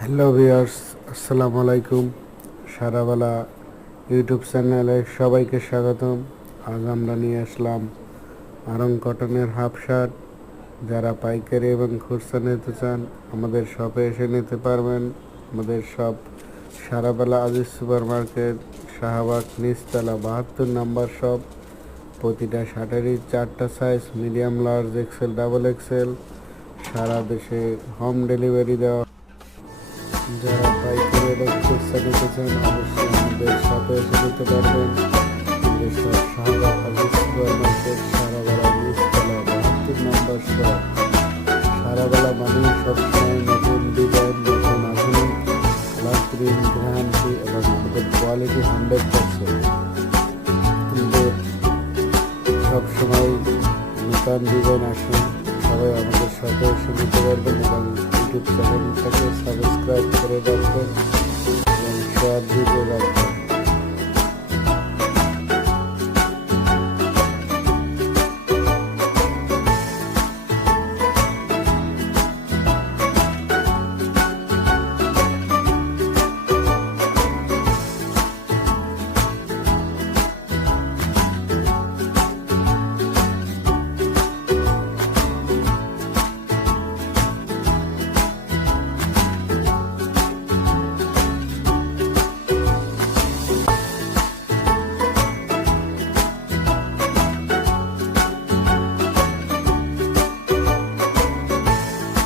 Hello viewers, আসসালামু আলাইকুম। সারাবেলা YouTube চ্যানেলে সবাইকে স্বাগতম। আজ আমরা নিয়ে আসলাম আড়ং কটনের হাফ শার্ট। যারা পাইকারি এবং খুচরা নিতে চান আমাদের শপে এসে নিতে পারবেন। আমাদের shop Sarabela Aziz super market, Shahbag, নিচতলা 72 নাম্বার শপ। প্রতিটা শার্টেরই 4টা size: medium, large, XL, double XL. সারা দেশে হোম ডেলিভারি দেওয়া। যারা পাইকারি এবং খুচরা নিতে চান অবশ্যই আমাদের শপে এসে নিতে পারবেন। আমাদের shop Shahbag Aziz super market, Sarabela নিচতলা 72 নম্বর শপ। সারাবেলা মানেই সবসময় নতুন ডিজাইন, নতুন আধুনিক কালার প্রিন্ট, গ্যারান্টি এবং আমাদের কোয়ালিটি 100%। আমাদের সবসময় নতুন ডিজাইন আসে। সবাই আমাদের শপে এসে নিতে পারবেন এবং ইউটিউব চ্যানেলটাকে সাবস্ক্রাইব করে রাখবেন এবং শেয়ার দিয়ে রাখবেন।